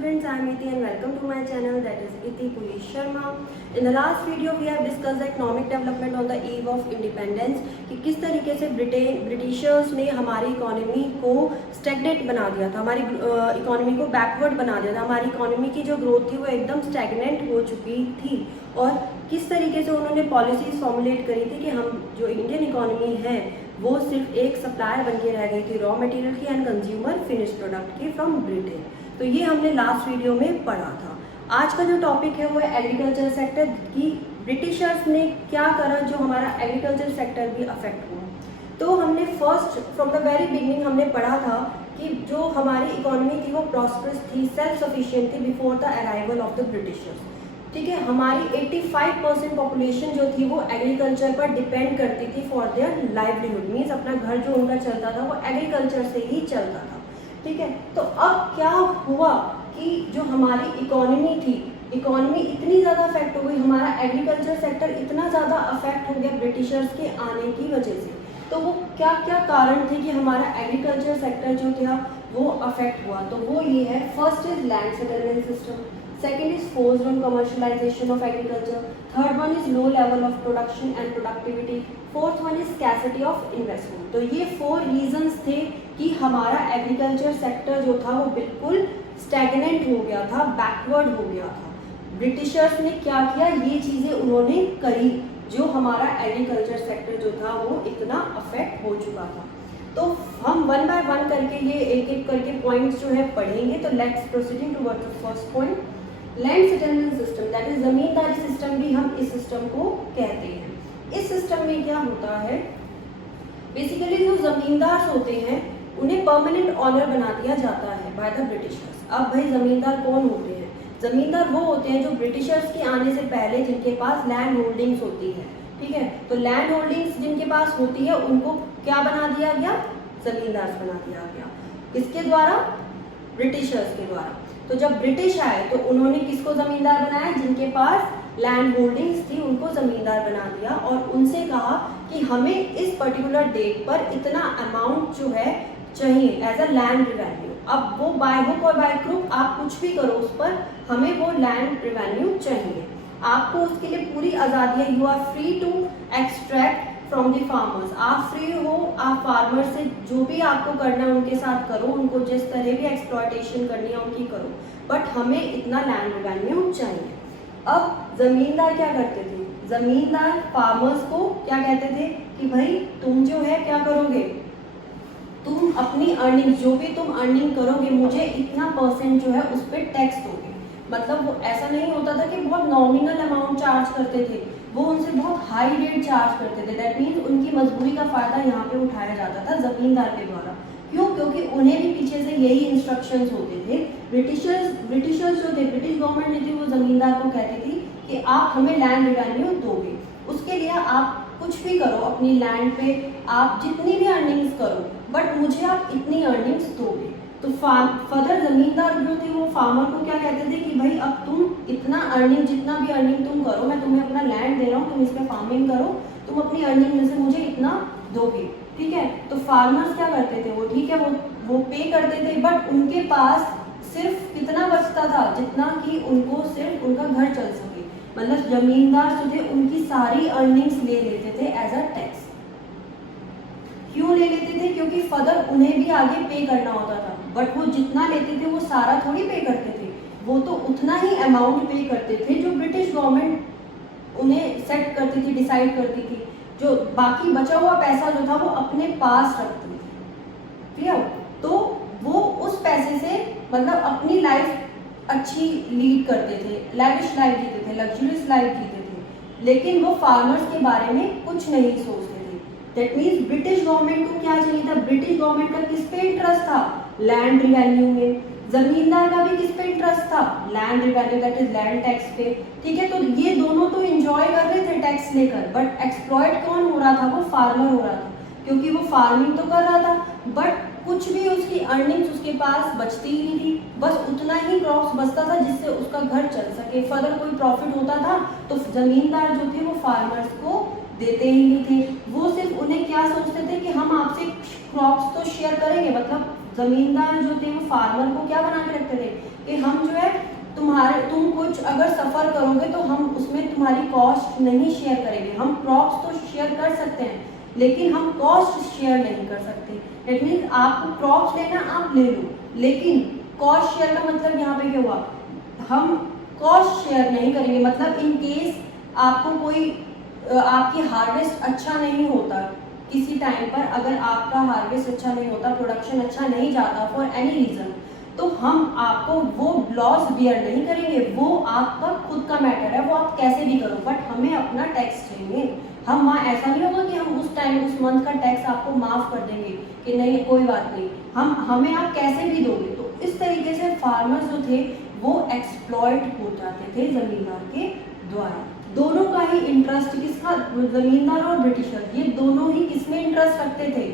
students, I am Iti and welcome to my channel, that is Iti Police Sharma. In the last video we have discussed the economic development on the eve of independence कि किस तरीके से Britishers ने हमारी economy को stagnate बना दिया था, हमारी इकोनॉमी को बैकवर्ड बना दिया था, हमारी इकोनॉमी की जो ग्रोथ थी वो एकदम स्टैग्नेंट हो चुकी थी और किस तरीके से उन्होंने पॉलिसीज फॉर्मुलेट करी थी कि हम जो इंडियन इकोनॉमी है वो सिर्फ एक सप्लायर बन के रह गई थी रॉ मटेरियल की एंड कंज्यूमर फिनिश प्रोडक्ट की फ्रॉम ब्रिटेन। तो ये हमने लास्ट वीडियो में पढ़ा था। आज का जो टॉपिक है वो है एग्रीकल्चर सेक्टर की ब्रिटिशर्स ने क्या करा जो हमारा एग्रीकल्चर सेक्टर भी अफेक्ट हुआ। तो हमने first from the very beginning हमने पढ़ा था कि जो हमारी इकोनॉमी थी वो प्रॉस्परस थी, सेल्फ सफिशिएंट थी before the arrival of the Britishers. ठीक है, हमारी 85% पॉपुलेशन जो थी वो एग्रीकल्चर पर डिपेंड करती थी फॉर देयर लाइवलीहुड, मीन्स अपना घर जो उनका चलता था वो एग्रीकल्चर से ही चलता था। ठीक है, तो अब क्या हुआ कि जो हमारी इकोनॉमी थी, इकोनॉमी इतनी ज़्यादा अफेक्ट हो गई, हमारा एग्रीकल्चर सेक्टर इतना ज़्यादा अफेक्ट हो गया ब्रिटिशर्स के आने की वजह से। तो वो क्या क्या कारण थे कि हमारा एग्रीकल्चर सेक्टर जो था वो अफेक्ट हुआ। तो वो ये है, first is land settlement system, second is forced on commercialization of agriculture, third one is low level of production and productivity, fourth one is scarcity of investment। तो ये 4 reasons थे कि हमारा एग्रीकल्चर सेक्टर जो था वो बिल्कुल स्टैग्नेंट हो गया था, बैकवर्ड हो गया था। ब्रिटिशर्स ने क्या किया, ये चीज़ें उन्होंने करी जो हमारा एग्रीकल्चर सेक्टर जो था वो इतना अफेक्ट हो चुका था। तो हम वन बाय वन करके ये एक एक करके पॉइंट्स जो है पढ़ेंगे। तो let's proceeding towards the first point, land settlement system, that is zamindari system भी हम इस सिस्टम को कहते हैं। इस सिस्टम में क्या होता है, बेसिकली जो जमींदार होते हैं उन्हें परमानेंट ऑनर बना दिया जाता है बाय द ब्रिटिशर्स। अब भाई जमींदार कौन होते हैं? जमींदार वो होते हैं जो ब्रिटिशर्स के आने से पहले जिनके पास लैंड होल्डिंग्स होती है। ठीक है, तो लैंड होल्डिंग्स जिनके पास होती है उनको क्या बना दिया गया, जमींदार बना दिया गया। किसके द्वारा? ब्रिटिशर्स के द्वारा। तो जब ब्रिटिश आए तो उन्होंने किसको जमींदार बनाया? जिनके पास लैंड होल्डिंग्स थी उनको जमींदार बना दिया और उनसे कहा कि हमें इस पर्टिकुलर डेट पर इतना अमाउंट जो है चाहिए एज अ लैंड रिवेन्यू। अब वो बाय हुक और बाय क्रुक आप कुछ भी करो उस पर, हमें वो लैंड रिवेन्यू चाहिए। आपको उसके लिए पूरी आज़ादी है, you are free to extract from the farmers. आप फ्री हो, आप फार्मर से जो भी आपको करना है उनके साथ करो, उनको जिस तरह भी एक्सप्लॉयटेशन करनी है उनकी करो, बट हमें इतना लैंड रिवेन्यू चाहिए। अब जमींदार क्या करते थे? जमींदार फार्मर्स को क्या कहते थे कि भाई तुम जो है क्या करोगे, तुम अपनी अर्निंग जो भी तुम अर्निंग करोगे मुझे इतना परसेंट जो है उस पर टैक्स दोगे। मतलब वो ऐसा नहीं होता था कि बहुत नॉमिनल अमाउंट चार्ज करते थे, वो उनसे बहुत हाई रेट चार्ज करते थे। दैट मीन्स उनकी मजबूरी का फायदा यहाँ पे उठाया जाता था जमींदार के द्वारा। क्यों? क्योंकि उन्हें भी पीछे से यही इंस्ट्रक्शंस होते थे। ब्रिटिशर्स जो थे, ब्रिटिश गवर्नमेंट ने थी वो जमींदार को कहती थी कि आप हमें लैंड रिवेन्यू दोगे, उसके लिए आप कुछ भी करो अपनी लैंड पे, आप जितनी भी अर्निंग्स करो, बट मुझे आप इतनी अर्निंग्स दोगे। तो फर्दर जमींदार जो थे वो फार्मर को क्या कहते थे कि भाई अब तुम इतना अर्निंग, जितना भी अर्निंग तुम करो, मैं तुम्हें अपना लैंड दे रहा हूँ, तुम इस पर फार्मिंग करो, तुम अपनी अर्निंग में से मुझे इतना दोगे। ठीक है, तो फार्मर्स क्या करते थे, वो ठीक है वो पे करते थे, बट उनके पास सिर्फ कितना बचता था, जितना कि उनको सिर्फ उनका घर चल सके। मतलब जमींदार जो थे उनकी सारी अर्निंग्स ले लेते थे एज अ टैक्स। क्यों ले लेते थे? क्योंकि फर्दर उन्हें भी आगे पे करना होता था, बट वो जितना लेते थे वो सारा थोड़ी पे करते थे, वो तो उतना ही अमाउंट पे करते थे जो ब्रिटिश गवर्नमेंट उन्हें सेट करती थी, डिसाइड करती थी। जो बाकी बचा हुआ पैसा जो था वो अपने पास रखते थे। क्लियर? तो वो उस पैसे से मतलब अपनी लाइफ अच्छी लीड करते थे, लैविश लाइफ जीते थे, लग्जरियस लाइफ जीते थे, लेकिन वो फार्मर्स के बारे में कुछ नहीं सोचते थे। दैट मीन्स ब्रिटिश गवर्नमेंट को क्या चाहिए था? ब्रिटिश गवर्नमेंट का किस पे इंटरेस्ट था? लैंड रिवेन्यू में। जमींदार का भी किस पे इंटरेस्ट था? Land revenue, that is land tax पे। ठीक है, तो ये दोनों तो एंजॉय कर रहे थे टैक्स लेकर, बट एक्सप्लॉइट कौन हो रहा था? वो फार्मर हो रहा था, क्योंकि वो फार्मिंग तो कर रहा था बट कुछ भी उसकी अर्निंग्स उसके पास बचती ही नहीं थी, बस उतना ही क्रॉप्स बचता था जिससे उसका घर चल सके। फर्दर कोई प्रॉफिट होता था तो जमींदार जो थे वो फार्मर्स को देते ही नहीं थे। वो सिर्फ उन्हें क्या सोचते थे कि हम आपसे क्रॉप्स तो शेयर करेंगे, मतलब जमींदार जो थे वो फार्मर को क्या बना के रखते थे कि हम जो है तुम कुछ अगर सफ़र करोगे तो हम उसमें तुम्हारी कॉस्ट नहीं शेयर करेंगे। हम क्रॉप्स तो शेयर कर सकते हैं लेकिन हम कॉस्ट शेयर नहीं कर सकते। दैट मीन्स आपको क्रॉप्स लेना आप ले लो, लेकिन कॉस्ट शेयर का मतलब यहाँ पे क्या हुआ, हम कॉस्ट शेयर नहीं करेंगे। मतलब इन केस आपको कोई आपकी हार्वेस्ट अच्छा नहीं होता किसी टाइम पर, अगर आपका हार्वेस्ट अच्छा नहीं होता, प्रोडक्शन अच्छा नहीं जाता फॉर एनी रीज़न, तो हम आपको वो लॉस बियर नहीं करेंगे। वो आपका खुद का मैटर है, वो आप कैसे भी करो, बट हमें अपना टैक्स चाहिए। हम वहाँ ऐसा नहीं होगा कि हम उस टाइम उस मंथ का टैक्स आपको माफ़ कर देंगे कि नहीं कोई बात नहीं, हमें आप कैसे भी दोगे। तो इस तरीके से फार्मर्स जो थे वो एक्सप्लॉइट हो जाते थे ज़मींदार के द्वारा। दोनों का ही इंटरेस्ट किसका, ज़मींदार और ब्रिटिशर, ये दोनों ही किसमें इंटरेस्ट रखते थे,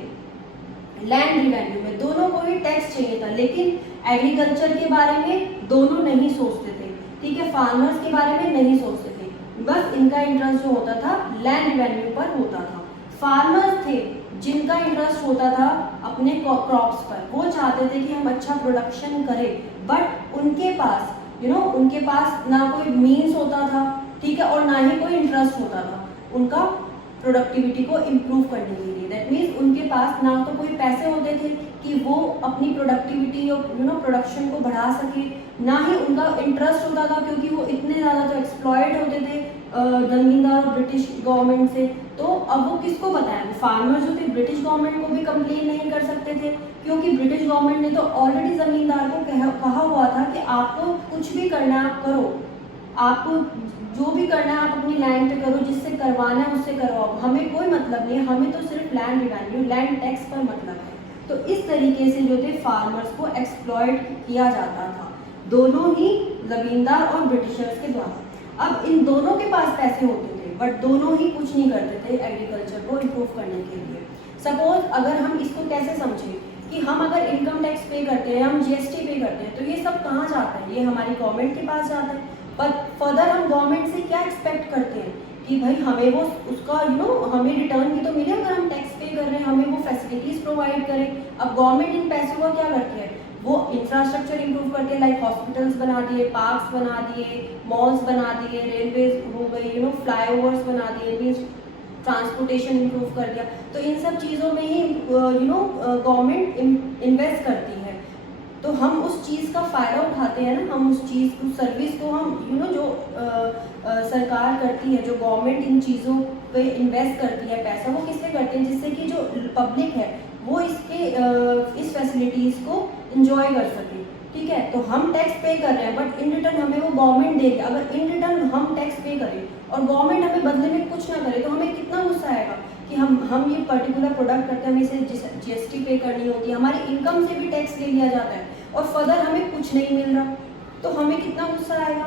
लैंड रिवेन्यू में। दोनों को ही टैक्स चाहिए था, लेकिन एग्रीकल्चर के बारे में दोनों नहीं सोचते थे, ठीक है, फार्मर्स के बारे में नहीं सोचते थे। बस इनका इंटरेस्ट जो होता था लैंड रिवेन्यू पर होता था। फार्मर्स थे जिनका इंटरेस्ट होता था अपने क्रॉप्स पर, वो चाहते थे कि हम अच्छा प्रोडक्शन करें, बट उनके पास उनके पास ना कोई मीन्स होता था, ठीक है, और ना ही कोई इंटरेस्ट होता था उनका प्रोडक्टिविटी को इम्प्रूव करने के लिए। दैट मीन्स उनके पास ना तो कोई पैसे होते थे कि वो अपनी प्रोडक्टिविटी और प्रोडक्शन को बढ़ा सके, ना ही उनका इंटरेस्ट होता था, क्योंकि वो इतने ज़्यादा तो एक्सप्लॉयड होते थे जमींदार और ब्रिटिश गवर्नमेंट से। तो अब वो किसको बताएं, फार्मर जो थे ब्रिटिश गवर्नमेंट को भी कंप्लेन नहीं कर सकते थे, क्योंकि ब्रिटिश गवर्नमेंट ने तो ऑलरेडी ज़मींदार को कहा हुआ था कि आपको कुछ भी करना है आप करो, आपको जो भी करना है आप अपनी लैंड पे करो, जिससे करवाना है उससे करवाओ, हमें कोई मतलब नहीं है, हमें तो सिर्फ लैंड रिवेन्यू लैंड टैक्स पर मतलब है। तो इस तरीके से जो थे फार्मर्स को एक्सप्लॉइट किया जाता था, दोनों ही जमींदार और ब्रिटिशर्स के द्वारा। अब इन दोनों के पास पैसे होते थे, बट दोनों ही कुछ नहीं करते थे एग्रीकल्चर को इम्प्रूव करने के लिए। सपोज अगर हम इसको कैसे समझें कि हम अगर इनकम टैक्स पे करते हैं, हम जीएसटी पे करते हैं, तो ये सब कहाँ जाता है, ये हमारी गवर्नमेंट के पास जाता है। पर फर्दर हम गवर्नमेंट से क्या एक्सपेक्ट करते हैं कि भाई हमें वो उसका हमें रिटर्न भी तो मिले, अगर हम टैक्स पे कर रहे हैं हमें वो फैसिलिटीज़ प्रोवाइड करें। अब गवर्नमेंट इन पैसों का क्या करती है, वो इंफ्रास्ट्रक्चर इंप्रूव करती है, लाइक हॉस्पिटल्स बना दिए, पार्क्स बना दिए, मॉल्स बना दिए, रेलवेज हो गई, फ्लाईओवर्स बना दिए, मीन्स ट्रांसपोर्टेशन इंप्रूव कर दिया। तो इन सब चीज़ों में ही गवर्नमेंट इन्वेस्ट करती है, तो हम उस चीज़ का फ़ायदा उठाते हैं ना, हम उस चीज़ उस सर्विस को हम जो सरकार करती है, जो गवर्नमेंट इन चीज़ों पे इन्वेस्ट करती है पैसा, वो किससे करते हैं, जिससे कि जो पब्लिक है वो इस फैसिलिटीज़ को इंजॉय कर सके, ठीक है। तो हम टैक्स पे कर रहे हैं, बट इन रिटर्न हमें वो गवर्नमेंट देगी। अगर इन रिटर्न हम टैक्स पे करें और गवर्नमेंट हमें बदले में कुछ ना करे, तो हमें कितना गुस्सा आएगा कि हम ये पर्टिकुलर प्रोडक्ट करते हैं, हमें इसे जीएसटी पे करनी होती है, हमारी इनकम से भी टैक्स ले लिया जाता है और फर्दर हमें कुछ नहीं मिल रहा, तो हमें कितना गुस्सा आएगा।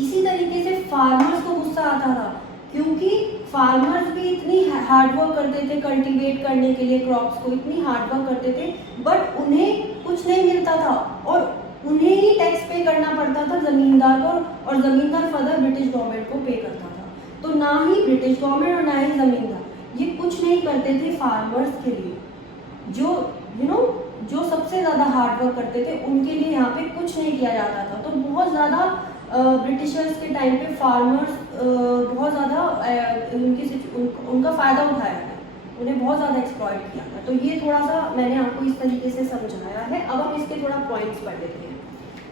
इसी तरीके से फार्मर्स को गुस्सा आता था, क्योंकि फार्मर्स भी इतनी हार्डवर्क करते थे कल्टीवेट करने के लिए क्रॉप्स को, इतनी हार्डवर्क करते थे, बट उन्हें कुछ नहीं मिलता था और उन्हें ही टैक्स पे करना पड़ता था ज़मींदार को, और ज़मींदार फर्दर ब्रिटिश गवर्नमेंट को पे करता था। तो ना ही ब्रिटिश गवर्नमेंट और ना ही ज़मींदार ये कुछ नहीं करते थे फार्मर्स के लिए, जो सबसे ज़्यादा हार्डवर्क करते थे उनके लिए यहाँ पे कुछ नहीं किया जाता था। तो बहुत ज़्यादा ब्रिटिशर्स के टाइम पे फार्मर्स बहुत ज़्यादा उनका फ़ायदा उठाया है, उन्हें बहुत ज़्यादा एक्सप्लॉइट किया है। तो ये थोड़ा सा मैंने आपको इस तरीके से समझाया है। अब हम इसके थोड़ा पॉइंट्स पढ़ लेते हैं।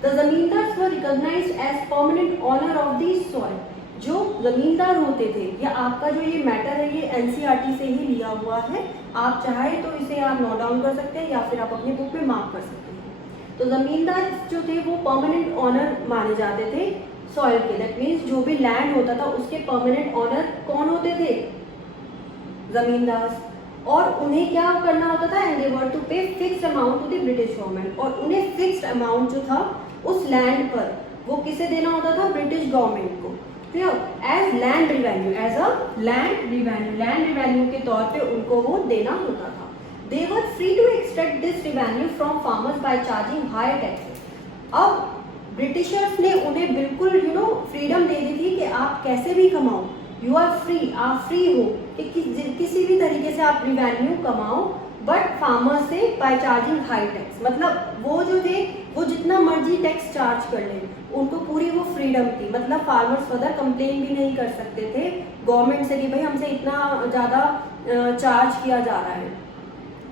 The zamindars were recognised as permanent owner of the soil. जो ज़मींदार होते थे, या आपका जो ये मैटर है ये एनसीईआरटी से ही लिया हुआ है, आप चाहे तो इसे आप नोट डाउन कर सकते हैं या फिर आप अपनी बुक में मार्क कर सकते हैं। तो ज़मींदार जो थे वो परमानेंट ऑनर माने जाते थे सॉइल के। दैट मीन्स जो भी लैंड होता था उसके परमानेंट ऑनर कौन होते थे, ज़मींदार। और उन्हें क्या करना होता था, and they were to pay fixed amount to the British government. और उन्हें फिक्स्ड अमाउंट जो था उस लैंड पर वो किसे देना होता था, ब्रिटिश गवर्नमेंट को, as land revenue, as a land revenue के तौर पे उनको वो देना होता था। They were free to extract this revenue from farmers by charging higher taxes. अब ब्रिटिशर्स ने उन्हें बिल्कुल फ्रीडम दे दी थी कि आप कैसे भी कमाओ, यू आर फ्री, आप फ्री हो कि किसी भी तरीके से आप रिवेन्यू कमाओ, बट फार्मर से बाय चार्जिंग हाई टैक्स, मतलब वो जो थे वो जितना मर्जी टैक्स चार्ज कर ले, उनको पूरी वो फ्रीडम थी, मतलब फार्मर्स फर्दर कंप्लेन भी नहीं कर सकते थे गवर्नमेंट से कि भाई हमसे इतना ज़्यादा चार्ज किया जा रहा है,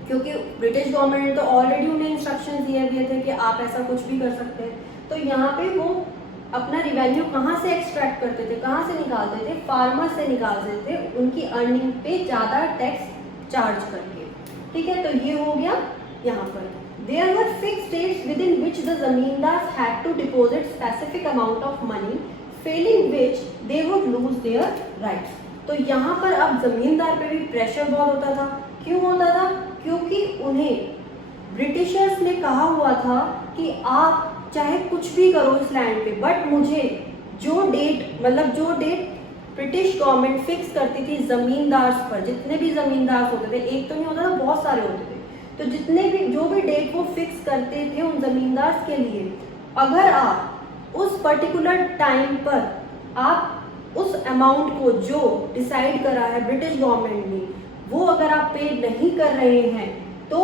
क्योंकि ब्रिटिश गवर्नमेंट ने तो ऑलरेडी उन्हें इंस्ट्रक्शंस दिए थे कि आप ऐसा कुछ भी कर सकते हैं। तो यहाँ पे वो अपना रिवेन्यू कहाँ से एक्सट्रैक्ट करते थे, कहाँ से निकालते थे, फार्मर से निकालते थे उनकी अर्निंग पे ज़्यादा टैक्स चार्ज करके। ठीक है, तो ये हो गया यहाँ पर। There were fixed dates within which the zamindars had to deposit specific amount of money, failing which they would lose their rights. तो यहाँ पर अब जमींदार पे भी प्रेशर बहुत होता था। क्यों होता था? क्योंकि उन्हें ब्रिटिशर्स ने कहा हुआ था कि आप चाहे कुछ भी करो इस लैंड पे, बट मुझे जो डेट, मतलब जो डेट ब्रिटिश गवर्नमेंट फिक्स करती थी जमींदार पर, जितने भी जमींदार होते थे, एक तो नहीं होता था, बहुत सारे होते थे, तो जितने भी जो भी डेट वो फिक्स करते थे उन जमींदार के लिए, अगर आप उस पर्टिकुलर टाइम पर आप उस अमाउंट को जो डिसाइड करा है ब्रिटिश गवर्नमेंट ने, वो अगर आप पे नहीं कर रहे हैं तो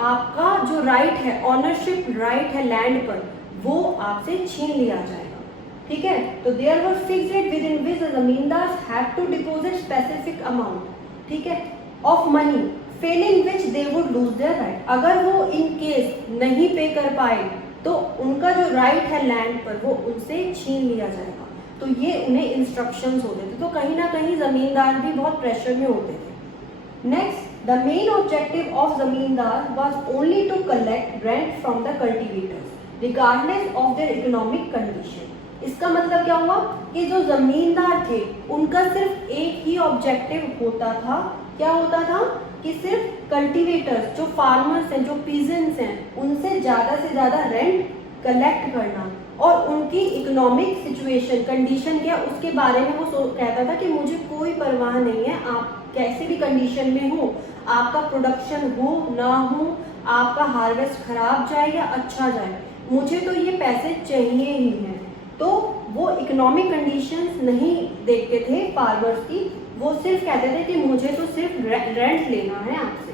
आपका जो राइट है, ऑनरशिप राइट है लैंड पर, वो आपसे छीन लिया जाएगा। ठीक है, तो there were fixed date within which the zamindars had to deposit specific amount, ठीक है, of money, failing which they would lose their right. अगर वो इन केस नहीं पे कर पाए तो उनका जो राइट है लैंड पर वो उनसे छीन लिया जाएगा। तो ये उन्हें इंस्ट्रक्शंस होते थे, तो कहीं ना कहीं जमींदार भी बहुत प्रेशर में होते थे। Next, the main objective of zamindar was only to collect rent from the cultivators regardless of their economic condition. इसका मतलब क्या हुआ कि जो जमींदार थे उनका सिर्फ एक ही ऑब्जेक्टिव होता था। क्या होता था? कि सिर्फ कल्टीवेटर्स, जो फार्मर्स हैं, जो पीजेंट्स हैं, उनसे ज़्यादा से ज़्यादा रेंट कलेक्ट करना, और उनकी इकोनॉमिक सिचुएशन, कंडीशन क्या उसके बारे में वो कहता था कि मुझे कोई परवाह नहीं है, आप कैसे भी कंडीशन में हो, आपका प्रोडक्शन हो ना हो, आपका हार्वेस्ट खराब जाए या अच्छा जाए, मुझे तो ये पैसे चाहिए ही हैं। तो वो इकोनॉमिक कंडीशंस नहीं देखते थे फार्मर्स की, वो सिर्फ कहते थे कि मुझे तो सिर्फ रेंट लेना है आपसे।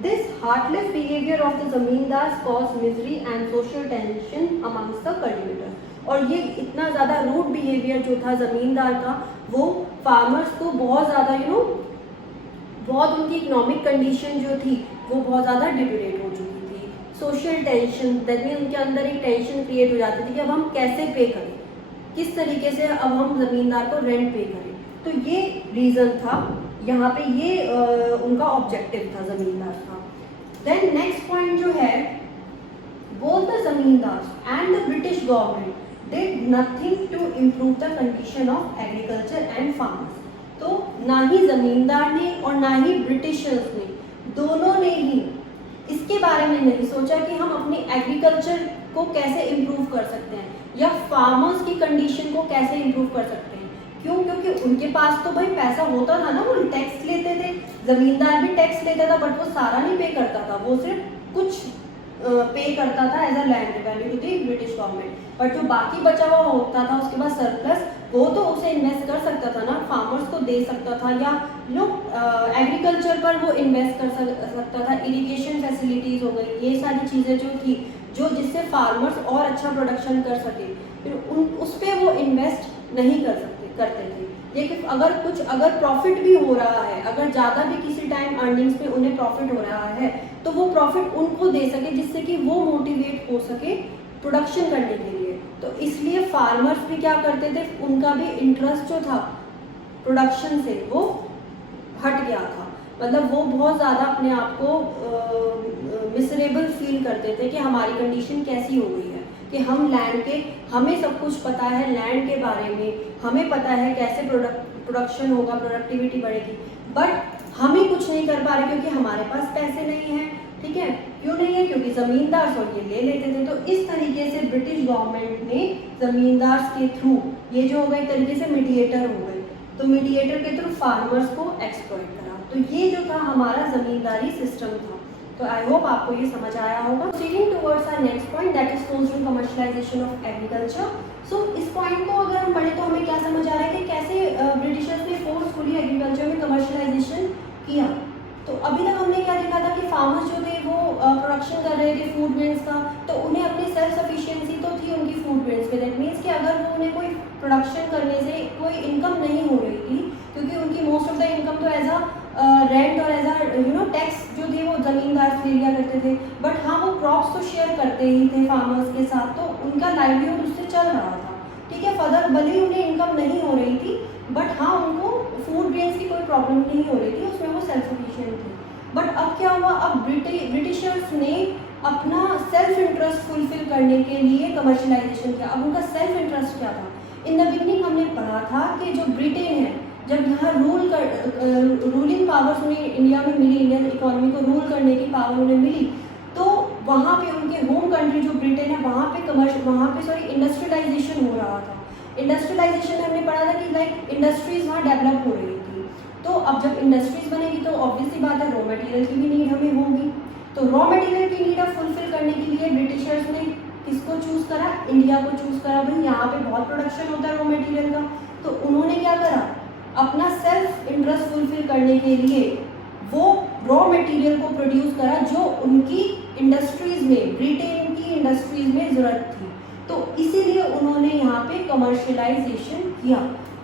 This heartless behaviour of the zamindars cause misery and social tension amongst the cultivators. और ये इतना ज़्यादा रूड बिहेवियर जो था जमींदार का, वो फार्मर्स को बहुत ज़्यादा बहुत उनकी इकोनॉमिक कंडीशन जो थी वो बहुत ज़्यादा डिटेरियोरेट हो चुकी थी। सोशल टेंशन, दैट मीन उनके अंदर एक टेंशन क्रिएट हो जाती थी कि अब हम कैसे पे करें, किस तरीके से अब हम जमींदार को रेंट पे करें। तो ये रीज़न था यहाँ पे, ये उनका ऑब्जेक्टिव था जमींदार का। देन नेक्स्ट पॉइंट जो है, both the zamindars and the British government did nothing to improve the condition of agriculture and farmers. तो ना ही जमींदार ने और ना ही ब्रिटिशर्स ने, दोनों ने ही इसके बारे में नहीं सोचा कि हम अपनी एग्रीकल्चर को कैसे इम्प्रूव कर सकते हैं या फार्मर्स की कंडीशन को कैसे इम्प्रूव कर सकते हैं। क्यों? क्योंकि उनके पास तो भाई पैसा होता था ना, वो टैक्स लेते थे, जमींदार भी टैक्स लेता था, बट वो सारा नहीं पे करता था, वो सिर्फ कुछ पे करता था as a land revenue to the British government. But जो बाकी बचा हुआ होता था उसके बाद सरप्लस, वो तो उसे इन्वेस्ट कर सकता था ना, फार्मर्स को दे सकता था, या एग्रीकल्चर पर वो इन्वेस्ट कर सकता था। इरिगेशन फैसिलिटीज़ हो गई, ये सारी चीज़ें जो थी, जो जिससे फार्मर्स और अच्छा प्रोडक्शन कर सके, फिर उस पर वो इन्वेस्ट नहीं करते थे। लेकिन अगर प्रॉफिट भी हो रहा है, अगर ज़्यादा भी किसी टाइम अर्निंग्स में उन्हें प्रॉफिट हो रहा है, तो वो प्रॉफिट उनको दे सके जिससे कि वो मोटिवेट हो सके प्रोडक्शन करने के लिए। तो इसलिए फार्मर्स भी क्या करते थे, उनका भी इंटरेस्ट जो था प्रोडक्शन से वो हट गया था। मतलब वो बहुत ज़्यादा अपने आप को मिसरेबल फील करते थे कि हमारी कंडीशन कैसी हो गई है, कि हम लैंड के, हमें सब कुछ पता है लैंड के बारे में, हमें पता है कैसे प्रोडक्शन होगा, प्रोडक्टिविटी बढ़ेगी, बट हम ही कुछ नहीं कर पा रहे क्योंकि हमारे पास पैसे नहीं हैं। ठीक है, क्यों नहीं है? क्योंकि जमींदार और ये ले लेते थे। तो इस तरीके से ब्रिटिश गवर्नमेंट ने जमींदार के थ्रू, ये जो हो गए एक तरीके से मीडिएटर हो गए, तो मीडिएटर के थ्रू फार्मर्स को एक्सप्लॉइट करा। तो ये जो था हमारा जमींदारी सिस्टम था। तो आई होप आपको ये समझ आया होगा। Proceeding towards our next point, that is forceful commercialization of agriculture. So इस पॉइंट को अगर हम पढ़े तो हमें क्या समझ आ रहा है कि कैसे ब्रिटिशर्स ने फोर्सफुली एग्रीकल्चर में कमर्शलाइजेशन किया। तो अभी तक हमने क्या देखा था कि फार्मर्स जो थे वो प्रोडक्शन कर रहे थे फूड ग्रेन्स का, तो उन्हें अपनी सेल्फ सफिशिएंसी तो थी उनकी फूड ग्रेन्स पे। दैट मीन्स कि अगर वो उन्हें कोई प्रोडक्शन करने से कोई इनकम नहीं हो रही थी, क्योंकि उनकी मोस्ट ऑफ द इनकम तो एज अ रेंट और एज अ टैक्स जो थे वो ज़मींदार से लिया करते थे। बट हाँ, वो क्रॉप्स तो शेयर करते ही थे फार्मर्स के साथ, तो उनका लाइवलीहुड उससे चल रहा था। ठीक है, फर्दर भले ही उन्हें इनकम नहीं हो रही थी, बट हाँ उनको फूड ग्रेन्स की कोई प्रॉब्लम नहीं हो रही थी, उसमें वो सेल्फ सफिशिएंट थे। बट अब क्या हुआ, अब ब्रिटिशर्स ने अपना सेल्फ इंटरेस्ट फुलफिल करने के लिए कमर्शलाइजेशन किया। अब उनका सेल्फ इंटरेस्ट क्या था? इन द बिगनिंग हमने पढ़ा था कि जो ब्रिटेन है, जब यहाँ रूलिंग पावर्स उन्हें इंडिया में मिली, इंडियन इकोनॉमी को रूल करने की पावर उन्हें मिली, तो वहाँ पे उनके होम कंट्री जो ब्रिटेन है वहाँ पे इंडस्ट्रियलाइजेशन हो रहा था। इंडस्ट्रियलाइजेशन में हमने पढ़ा था कि लाइक इंडस्ट्रीज वहाँ डेवलप हो रही थी। तो अब जब इंडस्ट्रीज बनेगी तो ऑब्वियसली बात है रॉ मटेरियल की भी नीड हमें होगी। तो रॉ मटेरियल की नीड अब फुलफिल करने के लिए ब्रिटिशर्स ने किसको चूज़ करा? इंडिया को चूज़ करा। भाई यहाँ पे बहुत प्रोडक्शन होता है रॉ मटेरियल का, तो उन्होंने क्या करा, अपना सेल्फ इंटरेस्ट फुलफिल करने के लिए वो रॉ मटेरियल को प्रोड्यूस करा जो उनकी इंडस्ट्रीज में, ब्रिटेन की इंडस्ट्रीज में ज़रूरत थी। तो इसीलिए उन्होंने यहाँ पे कमर्शियलाइजेशन किया।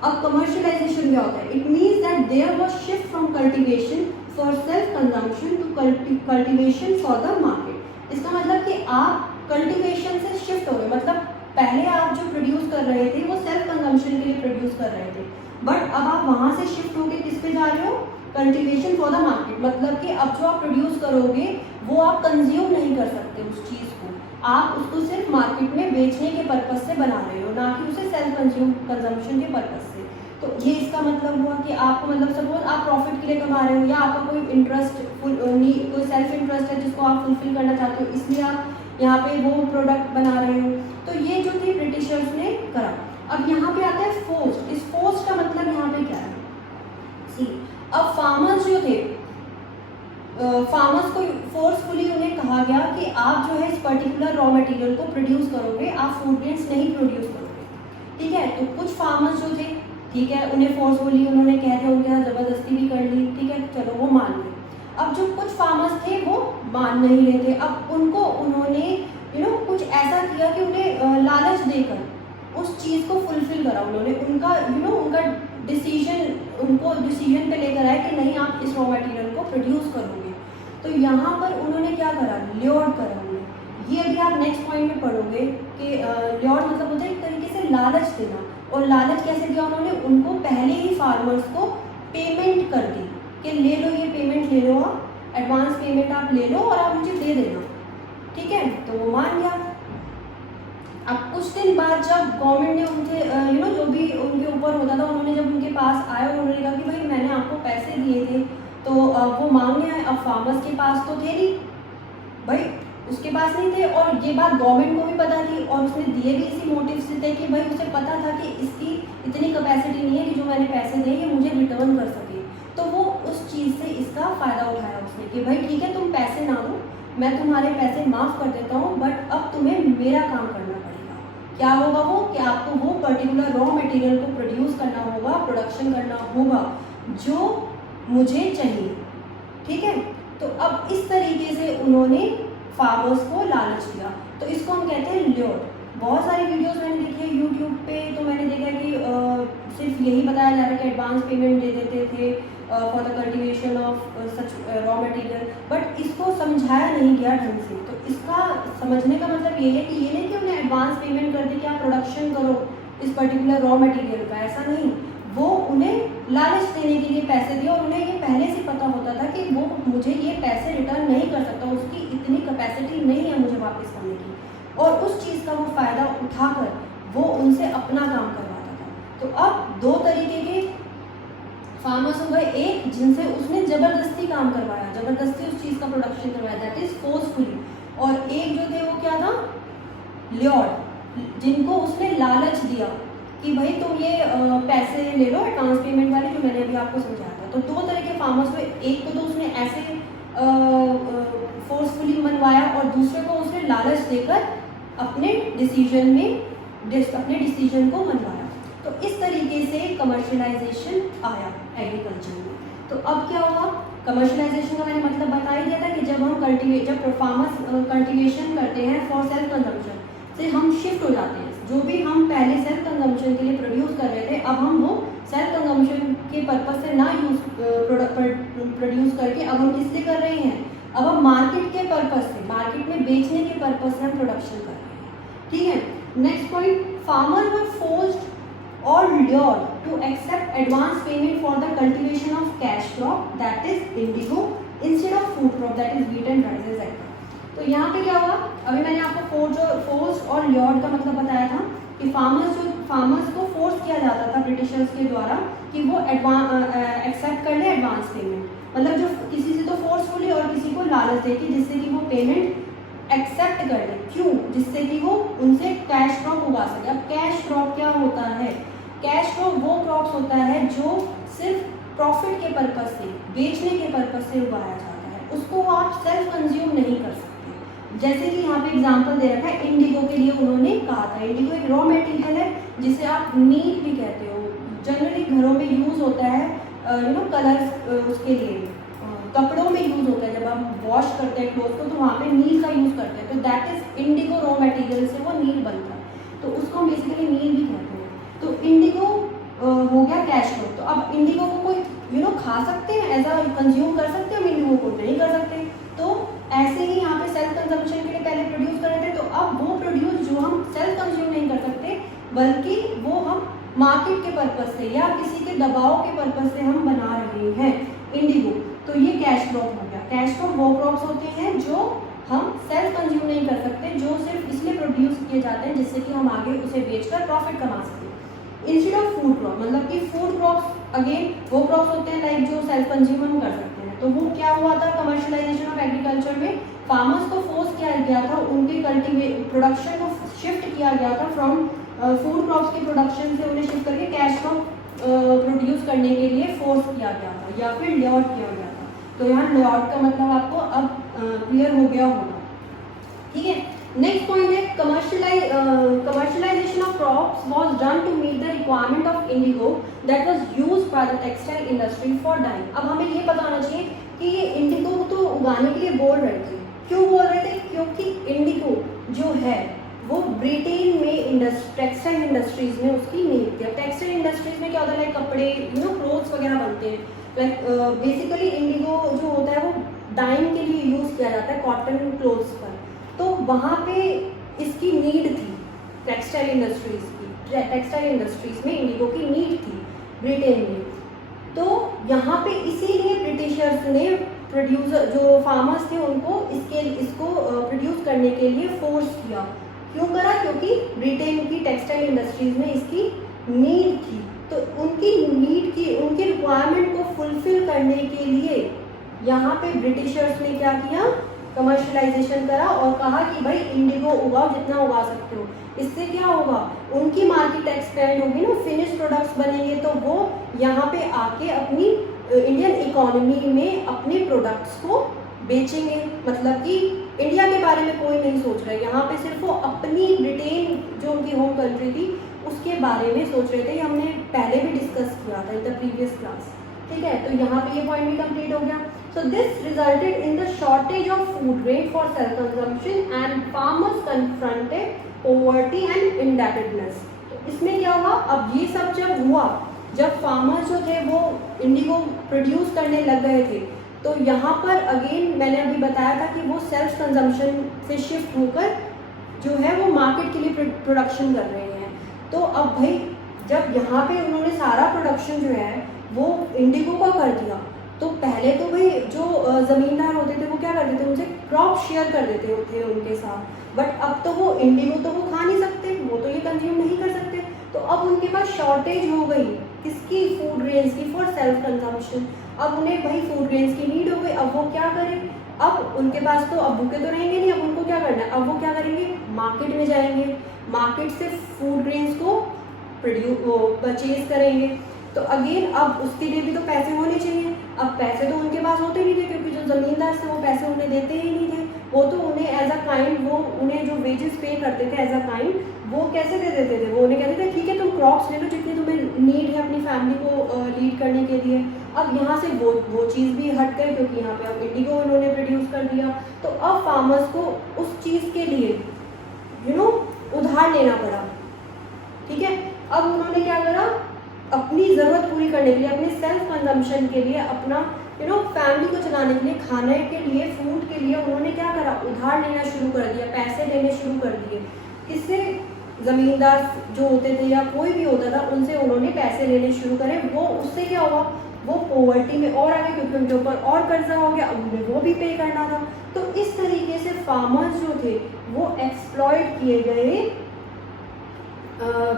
अब कमर्शियलाइजेशन क्या होता है? It means that there was shift from cultivation for self consumption to cultivation for the market. इसका मतलब कि आप कल्टीवेशन से शिफ्ट हो गए, मतलब पहले आप जो प्रोड्यूस कर रहे थे वो सेल्फ कंजम्पशन के लिए प्रोड्यूस कर रहे थे, बट अब आप वहाँ से शिफ्ट होकर किस पे जा रहे हो? Cultivation for the market. मतलब कि अब जो आप प्रोड्यूस करोगे वो आप कंज्यूम नहीं कर सकते उस चीज़ को, आप उसको सिर्फ मार्केट में बेचने के पर्पस से बना रहे हो, ना कि उसे सेल्फ कंजम्पशन के पर्पस से। तो ये इसका मतलब हुआ कि आपको, मतलब सपोज आप प्रॉफिट के लिए कमा रहे हो, या आपका कोई इंटरेस्ट, कोई सेल्फ इंटरेस्ट है जिसको आप फुलफिल करना चाहते हो, इसलिए आप यहाँ पे वो प्रोडक्ट बना रहे हो। तो ये जो थी ब्रिटिशर्स ने करा। अब यहाँ पे आता है फोर्स्ड। इस फोर्स्ड का मतलब यहाँ पे क्या है? सी, अब फार्मर्स जो थे, फार्मर्स को फोर्सफुली उन्हें कहा गया कि आप जो है इस पर्टिकुलर रॉ मटेरियल को प्रोड्यूस करोगे, आप फूड ग्रेन्स नहीं प्रोड्यूस करोगे। ठीक है, तो कुछ फार्मर्स जो थे, ठीक है, उन्हें फोर्सफुली उन्होंने कह दिया, उनके साथ ज़बरदस्ती भी कर ली, ठीक है, चलो वो मान गए। अब जो कुछ फार्मर्स थे वो मान नहीं रहे थे, अब उनको उन्होंने कुछ ऐसा किया कि उन्हें लालच देकर उस चीज़ को फुलफिल करा उन्होंने। उनका उनका उनको डिसीजन पे लेकर आए कि नहीं, आप इस रॉ मटेरियल को प्रोड्यूस करोगे। तो यहाँ पर उन्होंने क्या करा? ल्योर करा उन्होंने। ये अभी आप नेक्स्ट पॉइंट में पढ़ोगे कि ल्योर मतलब होता है एक तरीके से लालच देना। और लालच कैसे दिया उन्होंने? उनको पहले ही फार्मर्स को पेमेंट कर दी कि ले लो, ये पेमेंट ले लो, आप एडवांस पेमेंट आप ले लो और आप मुझे दे देना। ठीक है, तो वो मान गया। अब कुछ दिन बाद जब गवर्नमेंट ने उनसे जो भी उनके ऊपर होता था, उन्होंने जब उनके पास आए और उन्होंने कहा कि भाई मैंने आपको पैसे दिए थे, तो वो मांगने आए। अब फार्मर्स के पास तो थे नहीं, भाई उसके पास नहीं थे, और ये बात गवर्नमेंट को भी पता थी, और उसने दिए भी इसी मोटिव से थे कि भाई उसे पता था कि इसकी इतनी कैपेसिटी नहीं है कि जो मैंने पैसे दिए ये मुझे रिटर्न कर सके। तो वो उस चीज़ से इसका फ़ायदा उठाया उसने कि भाई ठीक है, तुम पैसे ना दो, मैं तुम्हारे पैसे माफ़ कर देता हूँ, बट अब तुम्हें मेरा काम करना पड़ेगा। क्या होगा वो? कि आपको वो पर्टिकुलर रॉ मटेरियल को प्रोड्यूस करना होगा, प्रोडक्शन करना होगा जो मुझे चाहिए। ठीक है, तो अब इस तरीके से उन्होंने फार्मर्स को लालच दिया, तो इसको हम कहते हैं ल्योर। बहुत सारी वीडियोस मैंने देखी है यूट्यूब पे, तो मैंने देखा कि सिर्फ यही बताया जा रहा है कि एडवांस पेमेंट दे देते थे for the cultivation of such raw material, but इसको समझाया नहीं गया ढंग से। तो इसका समझने का मतलब ये है कि ये नहीं कि उन्हें एडवांस पेमेंट कर दी कि आप प्रोडक्शन करो इस पर्टिकुलर रॉ मटेरियल का, ऐसा नहीं। वो उन्हें लालच देने के लिए पैसे दिए, और उन्हें ये पहले से पता होता था कि वो मुझे ये पैसे रिटर्न नहीं कर सकता, उसकी इतनी कैपेसिटी नहीं है मुझे वापस करने की, और उस चीज़ का वो फ़ायदा उठाकर वो उनसे अपना काम करवाता था। तो अब दो तरीके के फार्मर्स हो गए, एक जिनसे उसने ज़बरदस्ती काम करवाया, ज़बरदस्ती उस चीज़ का प्रोडक्शन करवाया, दैट इज़ फोर्सफुली, और एक जो थे वो क्या था? ल्योर्ड, जिनको उसने लालच दिया कि भाई तुम ये पैसे ले लो एडवांस पेमेंट वाले, जो मैंने अभी आपको समझाया था। तो दो तरह के फार्मर्स हुए, एक को तो उसने ऐसे फोर्सफुली मनवाया, और दूसरे को उसने लालच देकर अपने डिसीजन को मनवाया। तो इस तरीके से कमर्शियलाइजेशन आया एग्रीकल्चर में। तो अब क्या हुआ? कमर्शलाइजेशन का मैंने मतलब बता ही दिया था कि जब हम जब फार्मर्स कल्टीवेशन करते हैं फॉर सेल्फ कंजम्पशन से हम शिफ्ट हो जाते हैं, जो भी हम पहले सेल्फ कंजम्पशन के लिए प्रोड्यूस कर रहे थे अब हम वो सेल्फ कंजम्पशन के पर्पज से ना यूज प्रोड्यूस करके अब हम किससे कर रहे हैं, अब हम मार्केट के पर्पज से, मार्केट में बेचने के पर्पज से हम प्रोडक्शन कर रहे हैं। ठीक है, next point, farmer were forced or lured to accept advance payment for the cultivation of cash crop that is indigo instead of food crop that is wheat and rice etc. तो यहाँ पे क्या हुआ, अभी मैंने आपको फोर्स्ड और lured का मतलब बताया था कि फार्मर्स को फोर्स किया जाता था ब्रिटिशर्स के द्वारा कि वो एक्सेप्ट कर ले एडवांस पेमेंट, मतलब जो किसी से तो फोर्सफुली और किसी को लालच दे के जिससे कि वो पेमेंट एक्सेप्ट कर ले, क्यों, जिससे कि वो उनसे कैश क्रॉप उगा सके। अब कैश क्रॉप क्या होता है, कैश क्रॉप वो क्रॉप्स होता है जो सिर्फ प्रॉफिट के पर्पज से, बेचने के पर्पज से उगाया जाता है, उसको आप सेल्फ कंज्यूम नहीं कर सकते। जैसे कि यहाँ पे एग्जांपल दे रखा है इंडिगो के लिए, उन्होंने कहा था इंडिगो एक रॉ मटेरियल है जिसे आप नील भी कहते हो, जनरली घरों में यूज होता है, कलर उसके लिए कपड़ों में यूज होता है, जब हम वॉश करते हैं क्लोथ को तो वहाँ पे नील का यूज करते हैं, तो that is Indigo, raw material से वो नील बनता है, तो उसको हम बेसिकली नील भी कहते हैं। तो इंडिगो हो गया कैश क्रॉप, तो अब इंडिगो को कोई खा सकते हैं, एज अ कंज्यूम कर सकते हैं, हम इंडिगो को नहीं कर सकते। तो ऐसे ही यहाँ पे सेल्फ कंजम्पशन के लिए पहले प्रोड्यूस कर रहे थे, तो अब वो प्रोड्यूस जो हम सेल्फ कंज्यूम नहीं कर सकते बल्कि वो हम मार्केट के पर्पज से या किसी के दबाव के पर्पज से हम बना रहे हैं इंडिगो, तो ये कैश क्रॉप हो गया। कैश क्रॉप वो क्रॉप्स होते हैं जो हम सेल्फ कंज्यूम नहीं कर सकते, जो सिर्फ इसलिए प्रोड्यूस किए जाते हैं जिससे कि हम आगे उसे बेचकर प्रॉफिट कमा सकें। इंस्टेड ऑफ फूड क्रॉप, मतलब कि फूड क्रॉप्स अगेन वो क्रॉप्स होते हैं लाइक जो सेल्फ कंज्यूम हम कर सकते हैं। तो वो क्या हुआ था, कमर्शलाइजेशन ऑफ एग्रीकल्चर में फार्मर्स को फोर्स किया गया था, उनके प्रोडक्शन को शिफ्ट किया गया था फ्रॉम फूड क्रॉप्स के प्रोडक्शन से उन्हें शिफ्ट करके कैश क्रॉप प्रोड्यूस करने के लिए फोर्स किया गया था या फिर ल्योर्ड किया गया था। तो यहाँ ल्योर्ड का मतलब आपको अब क्लियर हो गया होगा। ठीक है, नेक्स्ट पॉइंट है commercialisation of crops was done to meet the requirement of indigo that was used by the textile industry for dyeing. अब हमें ये पता होना चाहिए कि ये इंडिगो तो उगाने के लिए बोल रहे थे, क्यों बोल रहे थे, क्योंकि इंडिगो जो है वो ब्रिटेन में टेक्सटाइल इंडस्ट्रीज में उसकी नीड थी। अब टेक्सटाइल इंडस्ट्रीज में क्या होता है, लाइक कपड़े क्लोथ्स वगैरह बनते हैं, लाइक बेसिकली इंडिगो जो होता है वो डाइंग के लिए यूज़ किया जाता है कॉटन क्लोथ्स पर, तो वहाँ पे इसकी नीड थी टेक्सटाइल इंडस्ट्रीज की, टेक्सटाइल इंडस्ट्रीज में इंडिगो की नीड थी ब्रिटेन में। तो यहाँ पे इसीलिए ब्रिटिशर्स ने प्रोड्यूसर जो फार्मर्स थे उनको इसको प्रोड्यूस करने के लिए फोर्स किया। क्यों करा, क्योंकि ब्रिटेन की टेक्सटाइल इंडस्ट्रीज में इसकी नीड थी, तो उनकी नीड की, उनकी रिक्वायरमेंट को फुलफिल करने के लिए यहाँ पे ब्रिटिशर्स ने क्या किया, कमर्शलाइजेशन करा और कहा कि भाई इंडिगो उगाओ, जितना उगा सकते हो। इससे क्या होगा, उनकी मार्केट एक्सपेंड होगी ना, फिनिश प्रोडक्ट्स बनेंगे, तो वो यहाँ पे आके अपनी इंडियन इकोनॉमी में अपने प्रोडक्ट्स को बेचेंगे। मतलब कि इंडिया के बारे में कोई नहीं सोच रहा है, यहाँ पे सिर्फ वो अपनी ब्रिटेन जो उनकी होम कंट्री थी उसके बारे में सोच रहे थे। ये हमने पहले भी डिस्कस किया था इन द प्रीवियस क्लास। ठीक है, तो यहाँ पे ये पॉइंट भी कंप्लीट हो गया। So this resulted in the shortage of food grain for self consumption and farmers confronted poverty and indebtedness. तो इसमें क्या हुआ, अब ये सब जब हुआ, जब फार्मर्स जो थे वो इंडिगो प्रोड्यूस करने लग गए थे, तो यहाँ पर अगेन मैंने अभी बताया था कि वो सेल्फ कंजम्पशन से शिफ्ट होकर जो है वो मार्केट के लिए प्रोडक्शन कर रहे हैं। तो अब भाई जब यहाँ पे उन्होंने सारा प्रोडक्शन जो है वो इंडिगो का कर दिया, तो पहले तो भाई जो ज़मींदार होते थे वो क्या करते थे, उनसे क्रॉप शेयर कर देते थे उनके साथ। बट अब तो वो इंडिगो तो वो खा नहीं सकते, वो तो ये कंज्यूम नहीं कर सकते, तो अब उनके पास शॉर्टेज हो गई किसकी, फूड ग्रेन्स की फॉर सेल्फ कंजम्पशन। अब उन्हें भाई फूड ग्रेन्स की नीड हो गई, अब वो क्या करें, अब उनके पास तो अब भूखे तो रहेंगे नहीं, अब उनको क्या करना है, अब वो क्या करेंगे, मार्केट में जाएंगे, मार्केट से फूड ग्रेन्स को परचेज करेंगे। तो अगेन अब उसके लिए भी तो पैसे होने चाहिए। अब पैसे तो उनके पास होते नहीं थे, क्योंकि जो ज़मींदार थे वो पैसे उन्हें देते ही नहीं थे, वो तो उन्हें एज अ काइंड, वो उन्हें जो वेजेस पे करते थे एज अ काइंड, वो कैसे दे देते थे, वो उन्हें कहते थे ठीक है तुम क्रॉप्स ले लो जितनी तुम्हें नीड है अपनी फैमिली को लीड करने के लिए। अब यहाँ से वो चीज़ भी हट गई क्योंकि यहाँ पे अब इंडिगो उन्होंने प्रोड्यूस कर दिया। तो अब फार्मर्स को उस चीज़ के लिए उधार लेना पड़ा। ठीक है, अब उन्होंने क्या करा, अपनी ज़रूरत पूरी करने के लिए, अपने सेल्फ कंजम्पशन के लिए, अपना फैमिली को चलाने के लिए, खाने के लिए, फूड के लिए उन्होंने क्या करा, उधार लेना शुरू कर दिया, पैसे लेने शुरू कर दिए। इससे ज़मींदार जो होते थे या कोई भी होता था उनसे उन्होंने पैसे लेने शुरू करे। वो उससे क्या हुआ, वो पॉवर्टी में और आ गए क्योंकि उनके ऊपर और कर्जा हो गया, अब उन्हें वो भी पे करना था। तो इस तरीके से फार्मर्स जो थे वो एक्सप्लॉइट किए गए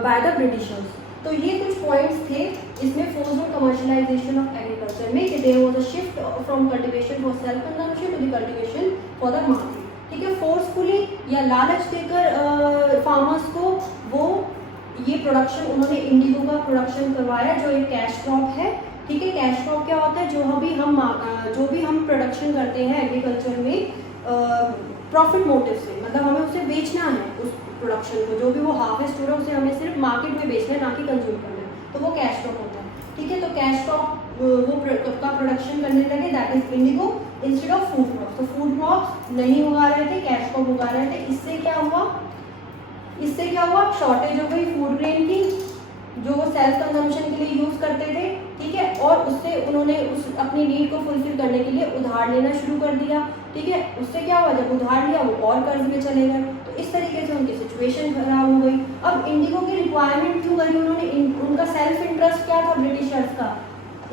बाय द ब्रिटिशर्स। तो ये कुछ पॉइंट्स थे इसमें फोर्सफुल कमर्शियलाइजेशन ऑफ एग्रीकल्चर में, कि there was a shift from cultivation for self consumption to the cultivation for the market. ठीक है, फोर्सफुली या लालच देकर फार्मर्स को वो ये प्रोडक्शन, उन्होंने इंडिगो का प्रोडक्शन करवाया जो एक कैश क्रॉप है। ठीक है, कैश क्रॉप क्या होता है, जो भी हम प्रोडक्शन करते हैं एग्रीकल्चर में प्रॉफिट मोटिव से, मतलब हमें उसे बेचना है उस प्रोडक्शन को, जो भी वो हार्वेस्ट हो रहा है उसे हमें सिर्फ मार्केट में बेचना है, ना कि कंज्यूम करना है, तो वो कैश क्रॉप होता है। ठीक है, तो कैश क्रॉप वो का प्रोडक्शन करने लगे, that is Indigo, instead of food crop. तो फूड क्रॉप नहीं उगा रहे थे, कैश क्रॉप उगा रहे थे। इससे क्या हुआ, शॉर्टेज हो गई फूड ग्रेन की, जो वो सेल्फ कंजम्पशन के लिए यूज करते थे। ठीक है, और उससे उन्होंने अपनी नीड को फुलफिल करने के लिए उधार लेना शुरू कर दिया। ठीक है, उससे क्या हुआ, जब उधार लिया वो और कर्ज में चले गए, तो इस तरीके से उनकी सिचुएशन खराब हो गई। अब इंडिगो की रिक्वायरमेंट क्यों करी उन्होंने, उनका सेल्फ इंटरेस्ट क्या था ब्रिटिशर्स का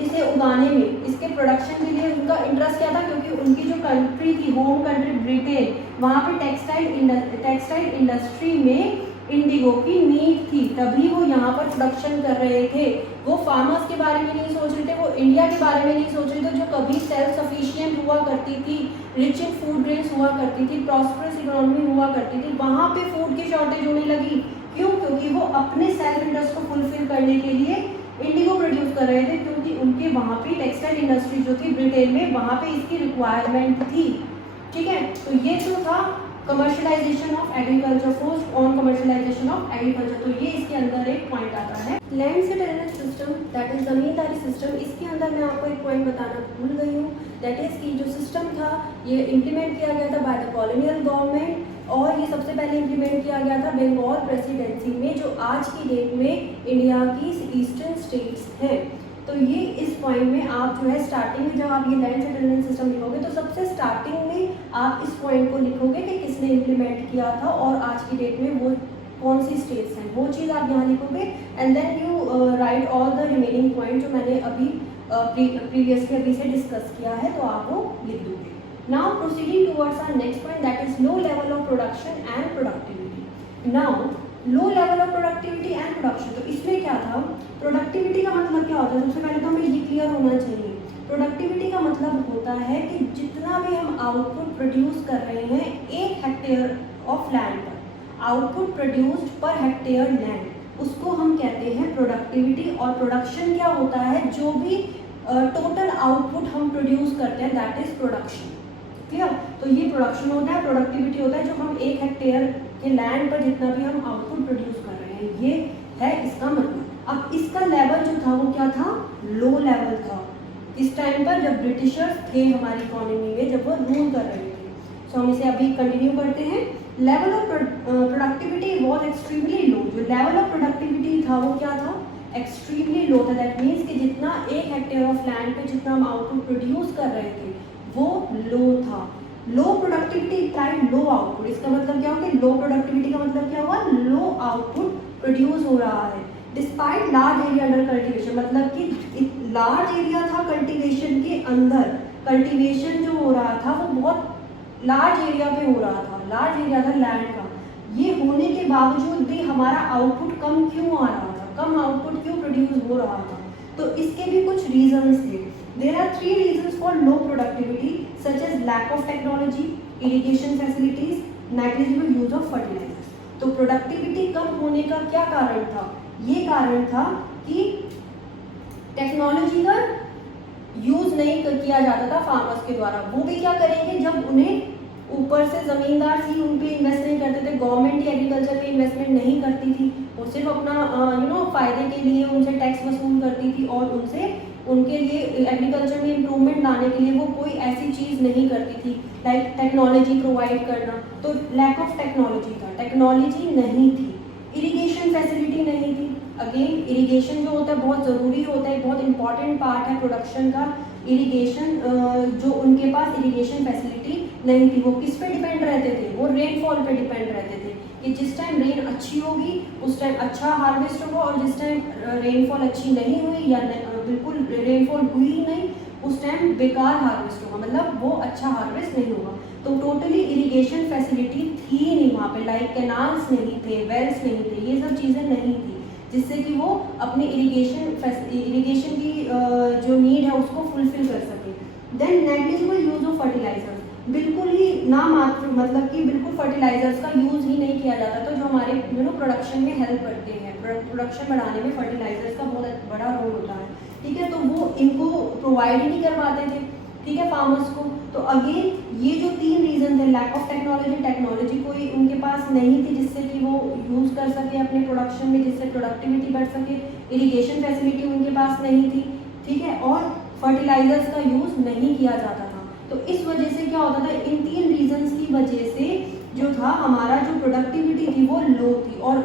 इसे उगाने में, इसके प्रोडक्शन के लिए उनका इंटरेस्ट क्या था, क्योंकि उनकी जो कंट्री थी, होम कंट्री ब्रिटेन, वहाँ पे टेक्सटाइल इंडस्ट्री में इंडिगो की नीड थी, तभी वो यहाँ पर प्रोडक्शन कर रहे थे। वो फार्मर्स के बारे में नहीं सोच रहे थे, वो इंडिया के बारे में नहीं सोच रहे थे, जो कभी सेल्फ सफिशिएंट हुआ करती थी, रिच इन फूड ग्रेन्स हुआ करती थी, प्रॉस्परस इकोनॉमी हुआ करती थी, वहाँ पे फूड की शॉर्टेज होने लगी। क्यों, क्योंकि वो अपने सेल्फ इंटरेस्ट को फुलफिल करने के लिए इंडिगो प्रोड्यूस कर रहे थे, क्योंकि उनके वहाँ पे टेक्सटाइल इंडस्ट्री जो थी ब्रिटेन में, वहाँ पे इसकी रिक्वायरमेंट थी। ठीक है, तो ये जो था commercialisation of agriculture, force on commercialisation of agriculture, तो ये इसके अंदर एक पॉइंट आता है। Land settlement system, that is zamindari system, इसके अंदर मैं आपको एक पॉइंट बताना भूल गई हूँ, दैट इज कि जो सिस्टम था ये इम्प्लीमेंट किया गया था बाय द कॉलोनियल गवर्नमेंट, और ये सबसे पहले इम्प्लीमेंट किया गया था बंगाल प्रेसिडेंसी में, जो आज की डेट में इंडिया की ईस्टर्न स्टेट्स हैं। तो ये इस पॉइंट में आप जो है स्टार्टिंग में जब आप ये लैंड सेटलमेंट सिस्टम लिखोगे तो सबसे स्टार्टिंग में आप इस पॉइंट को लिखोगे कि किसने इम्प्लीमेंट किया था और आज की डेट में वो कौन सी स्टेट्स हैं, वो चीज़ आप यहाँ लिखोगे। And then you write all the remaining point जो मैंने अभी प्रीवियसली अभी से डिस्कस किया है, तो आप वो लिख दोगे। Now proceeding towards our next point, that is low level of production and productivity. Now low level of productivity and production, तो इसमें क्या था, प्रोडक्टिविटी का मतलब क्या होता है, सबसे पहले तो हमें ये क्लियर होना चाहिए। प्रोडक्टिविटी का मतलब होता है कि जितना भी हम आउटपुट प्रोड्यूस कर रहे हैं 1 हेक्टेयर ऑफ लैंड पर, output produced per hectare land, उसको हम कहते हैं प्रोडक्टिविटी। और प्रोडक्शन क्या होता है, जो भी टोटल आउटपुट हम प्रोड्यूस करते हैं, दैट इज प्रोडक्शन। क्लियर, तो ये प्रोडक्शन होता है, प्रोडक्टिविटी होता है जो हम 1 हेक्टेयर के लैंड पर जितना भी हम आउटपुट प्रोड्यूस कर रहे हैं, ये है इसका मतलब। अब इसका लेवल जो था वो क्या था, लो लेवल था इस टाइम पर जब ब्रिटिशर्स थे हमारी इकोनॉमी में, जब वो रूल कर रहे थे। सो हम इसे अभी कंटिन्यू करते हैं। Level of productivity was extremely low, जो लेवल ऑफ प्रोडक्टिविटी था वो क्या था, एक्सट्रीमली लो था। दैट मीन्स कि जितना 1 हेक्टेयर ऑफ लैंड पे जितना हम आउटपुट प्रोड्यूस कर रहे थे वो लो था। लो प्रोडक्टिविटी इम्प्लाइड लो आउटपुट, इसका मतलब क्या होगा, लो प्रोडक्टिविटी का मतलब क्या हुआ, लो आउटपुट प्रोड्यूस हो रहा है despite large area under cultivation, मतलब कि लार्ज एरिया था कल्टीवेशन के अंदर, कल्टीवेशन जो हो रहा था वो बहुत लार्ज एरिया पे हो रहा था, लार्ज एरिया था लैंड का। ये होने के बावजूद भी हमारा आउटपुट कम क्यों आ रहा था, कम आउटपुट क्यों प्रोड्यूस हो रहा था, तो इसके भी कुछ रीजंस थे। There are 3 reasons for low productivity such as lack of technology, irrigation facilities, negligible use of fertilisers. तो प्रोडक्टिविटी कम होने का क्या कारण था, ये कारण था कि टेक्नोलॉजी का यूज नहीं किया जाता था फार्मर्स के द्वारा। वो भी क्या करेंगे, जब उन्हें ऊपर से जमींदार थी उन पे इन्वेस्ट नहीं करते थे, गवर्नमेंट ही एग्रीकल्चर पे इन्वेस्टमेंट नहीं करती थी, वो सिर्फ अपना फायदे के लिए उनसे टैक्स वसूल करती थी और उनसे उनके लिए एग्रीकल्चर में इम्प्रूवमेंट लाने के लिए वो कोई ऐसी चीज़ नहीं करती थी लाइक टेक्नोलॉजी प्रोवाइड करना। तो लैक ऑफ टेक्नोलॉजी था, टेक्नोलॉजी नहीं थी, इरिगेशन फैसिलिटी नहीं थी। अगेन इरिगेशन जो होता है बहुत ज़रूरी होता है, बहुत इंपॉर्टेंट पार्ट है प्रोडक्शन का। इरिगेशन जो उनके पास इरिगेशन फैसिलिटी नहीं थी, वो किस पे डिपेंड रहते थे, वो रेनफॉल पे डिपेंड रहते थे कि जिस टाइम रेन अच्छी होगी उस टाइम अच्छा हार्वेस्ट होगा, और जिस टाइम रेनफॉल अच्छी नहीं हुई या बिल्कुल रेनफॉल हुई ही नहीं उस टाइम बेकार हार्वेस्ट होगा, मतलब वो अच्छा हार्वेस्ट नहीं होगा। तो टोटली इरिगेशन फैसिलिटी थी नहीं वहाँ पे, लाइक कैनाल्स नहीं थे, वेल्स नहीं थे, ये सब चीज़ें नहीं थी जिससे कि वो अपनी इरिगेशन की जो नीड है उसको फुलफिल कर सके। Then negligible use of fertilisers, बिल्कुल ही ना मात्र, मतलब कि बिल्कुल फर्टिलाइजर्स का यूज़ ही नहीं किया जाता। तो जो हमारे प्रोडक्शन में हेल्प करते हैं, प्रोडक्शन बढ़ाने में फर्टिलाइजर्स का बहुत बड़ा रोल होता है, ठीक है। तो वो इनको प्रोवाइड ही नहीं करवाते थे, ठीक है, फार्मर्स को। तो अगेन ये जो 3 रीज़न थे, लैक ऑफ टेक्नोलॉजी कोई उनके पास नहीं थी जिससे कि वो यूज़ कर सके अपने प्रोडक्शन में, जिससे प्रोडक्टिविटी बढ़ सके, इरिगेशन फैसिलिटी उनके पास नहीं थी, ठीक है, और फर्टिलाइजर्स का यूज़ नहीं किया जाता था। तो इस वजह से क्या होता था, इन 3 रीजंस की वजह से जो था हमारा जो प्रोडक्टिविटी थी वो लो थी, और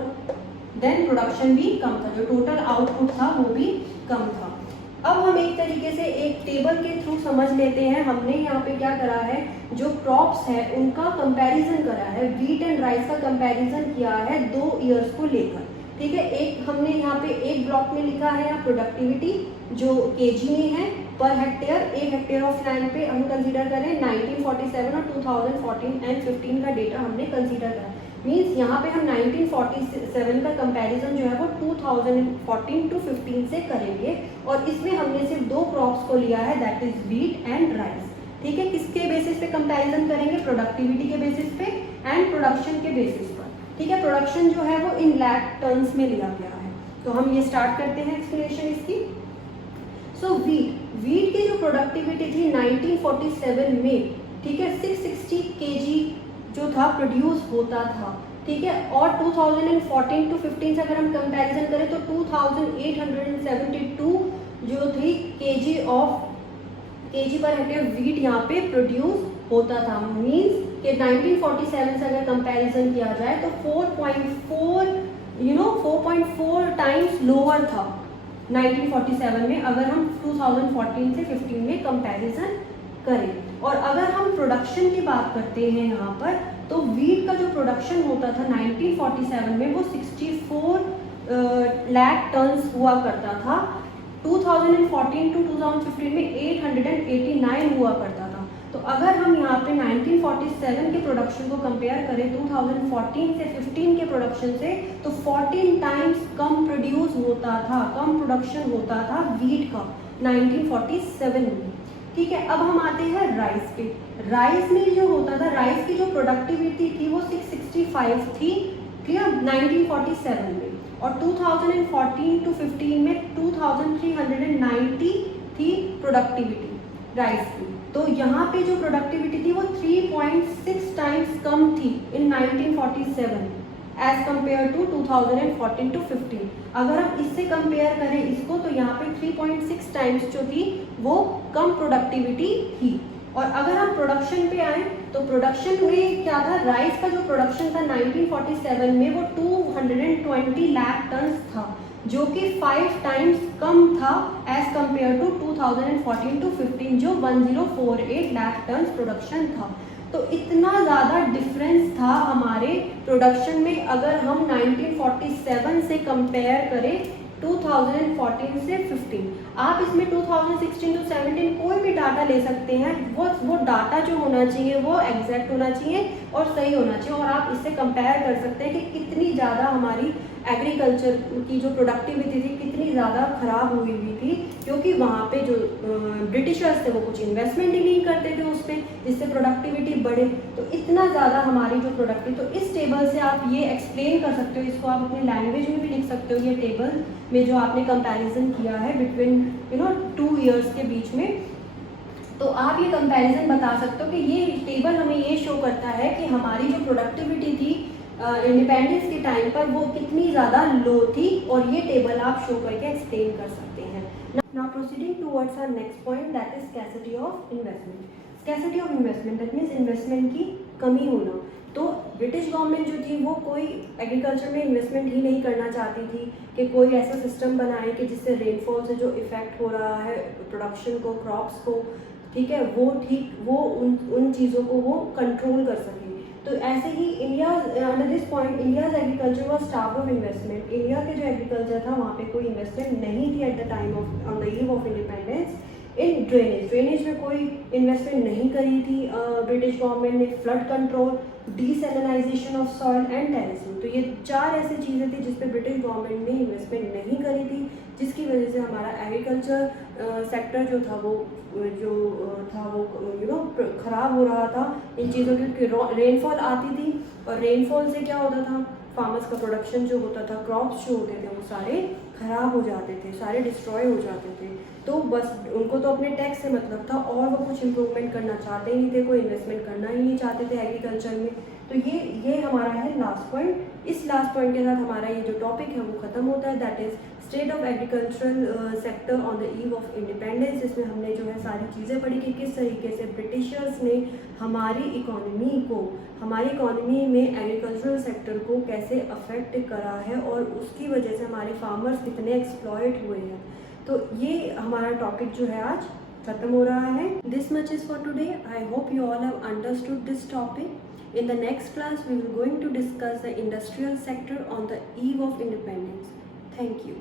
देन प्रोडक्शन भी कम था, जो टोटल आउटपुट था वो भी कम था। अब हम एक तरीके से एक टेबल के थ्रू समझ लेते हैं। हमने यहाँ पे क्या करा है, जो क्रॉप्स है उनका कंपैरिजन करा है, व्हीट एंड राइस का कंपैरिजन किया है 2 ईयर्स को लेकर, ठीक है। एक हमने यहाँ पे एक ब्लॉक में लिखा है या प्रोडक्टिविटी जो केजी में है per hectare, 1 hectare of land पे हम कंसीडर करें 1947 और 2014 एंड 15 का डेटा हमने कंसीडर करा। मींस यहाँ पे हम 1947 का कंपैरिजन जो है वो 2014 टू 15 से करेंगे, और इसमें हमने सिर्फ 2 क्रॉप्स को लिया है, that is wheat and rice, ठीक है। किसके बेसिस पे कंपैरिजन करेंगे, प्रोडक्टिविटी के बेसिस पे एंड प्रोडक्शन के बेसिस पर, ठीक है। प्रोडक्शन जो है वो इन लैक टन्स में लिया गया है। तो हम ये स्टार्ट करते हैं एक्सप्लेनेशन इसकी। सो व्हीट की जो प्रोडक्टिविटी थी 1947 में, ठीक है, 660 केजी जो था प्रोड्यूस होता था, ठीक है। और 2014 टू 15 से अगर हम कंपैरिजन करें तो 2872 जो थी केजी पर हेक्टेयर व्हीट यहाँ पे प्रोड्यूस होता था। मींस कि 1947 से अगर कंपैरिजन किया जाए तो 4.4 टाइम्स लोअर था 1947 में, अगर हम 2014 से 15 में कंपैरिजन करें। और अगर हम प्रोडक्शन की बात करते हैं यहाँ पर, तो व्हीट का जो प्रोडक्शन होता था 1947 में वो 64 लाख टन्स हुआ करता था, 2014 टू 2015 में 889 हुआ करता था। तो अगर हम यहाँ पे 1947 के प्रोडक्शन को कंपेयर करें 2014 से 15 के प्रोडक्शन से, तो 14 टाइम्स कम प्रोड्यूस होता था, कम प्रोडक्शन होता था व्हीट का 1947 में, ठीक है। अब हम आते हैं राइस पे। राइस में जो होता था, राइस की जो प्रोडक्टिविटी थी वो 665 थी, क्लियर, 1947 में, और 2014 टू 15 में 2390 थी प्रोडक्टिविटी राइस की। तो यहाँ पे जो प्रोडक्टिविटी थी वो 3.6 टाइम्स कम थी इन 1947 एज कम्पेयर टू 2014 टू 15। अगर हम इससे कंपेयर करें इसको, तो यहाँ पे 3.6 टाइम्स जो थी वो कम प्रोडक्टिविटी थी। और अगर हम प्रोडक्शन पे आए तो प्रोडक्शन में क्या था, राइस का जो प्रोडक्शन था 1947 में वो 220 लाख टन्स था, जो कि 5 टाइम्स कम था एज कम्पेयर टू 2014 टू 15 जो 1048 लाख टन्स प्रोडक्शन था। तो इतना ज़्यादा डिफरेंस था हमारे प्रोडक्शन में। अगर हम 1947 से कंपेयर करें 2014 से 15, आप इसमें 2016 टू 17 कोई भी डाटा ले सकते हैं, वो डाटा जो होना चाहिए वो एग्जैक्ट होना चाहिए और सही होना चाहिए, और आप इससे कंपेयर कर सकते हैं कि कितनी ज़्यादा हमारी एग्रीकल्चर की जो प्रोडक्टिविटी थी कितनी ज़्यादा ख़राब हुई थी, क्योंकि वहाँ पे जो ब्रिटिशर्स थे वो कुछ इन्वेस्टमेंट ही नहीं करते थे उस पर, जिससे प्रोडक्टिविटी बढ़े। तो इतना ज़्यादा हमारी जो प्रोडक्टिव, तो इस टेबल से आप ये एक्सप्लेन कर सकते हो, इसको आप अपने लैंग्वेज में भी लिख सकते हो, ये टेबल में जो आपने कंपैरिजन किया है बिटवीन 2 ईयर्स के बीच में, तो आप ये कंपैरिजन बता सकते हो कि ये टेबल हमें ये शो करता है कि हमारी जो प्रोडक्टिविटी थी इंडिपेंडेंस के टाइम पर वो कितनी ज़्यादा लो थी, और ये टेबल आप शो करके एक्सप्लेन कर सकते हैं। Now proceeding towards our next point, that is scarcity of investment. Scarcity of investment that means investment की कमी होना। तो ब्रिटिश गवर्नमेंट जो थी वो कोई एग्रीकल्चर में इन्वेस्टमेंट ही नहीं करना चाहती थी कि कोई ऐसा सिस्टम बनाए कि जिससे रेनफॉल से जो इफ़ेक्ट हो रहा है प्रोडक्शन को, क्रॉप्स को, ठीक है, वो उन चीज़ों को वो कंट्रोल कर सके। तो ऐसे ही India under this point India's agriculture was starved of investment. India के जो एग्रीकल्चर था वहाँ पे कोई इन्वेस्टमेंट नहीं थी at the time of on the eve of independence. इन ड्रेनेज में कोई इन्वेस्टमेंट नहीं करी थी ब्रिटिश गवर्नमेंट ने। Flood control, desalinization of soil and terracing, तो ये 4 ऐसी चीज़ें थी जिस पे ब्रिटिश गवर्नमेंट ने इन्वेस्टमेंट नहीं करी थी, जिसकी वजह से हमारा एग्रीकल्चर सेक्टर जो था वो ख़राब हो रहा था इन चीज़ों की। रेनफॉल आती थी और रेनफॉल से क्या होता था, फार्मर्स का प्रोडक्शन जो होता था, क्रॉप्स जो होते थे वो सारे ख़राब हो जाते थे, सारे डिस्ट्रॉय हो जाते थे। तो बस उनको तो अपने टैक्स से मतलब था और वो कुछ इम्प्रूवमेंट करना चाहते ही नहीं थे, कोई इन्वेस्टमेंट करना ही नहीं चाहते थे एग्रीकल्चर में। तो ये हमारा है लास्ट पॉइंट। इस लास्ट पॉइंट के साथ हमारा ये जो टॉपिक है वो ख़त्म होता है, that is state of agricultural sector on the eve of independence. इसमें हमने जो है सारी चीज़ें पढ़ी कि किस तरीके से ब्रिटिशर्स ने हमारी इकोनॉमी में एग्रीकल्चरल सेक्टर को कैसे अफेक्ट करा है और उसकी वजह से हमारे फार्मर्स कितने एक्सप्लॉयट हुए हैं। तो ये हमारा टॉपिक जो है आज खत्म हो रहा है। This much is for today. I hope you all have understood this topic. In the next class, we will going to discuss the industrial sector on the eve of independence. Thank you.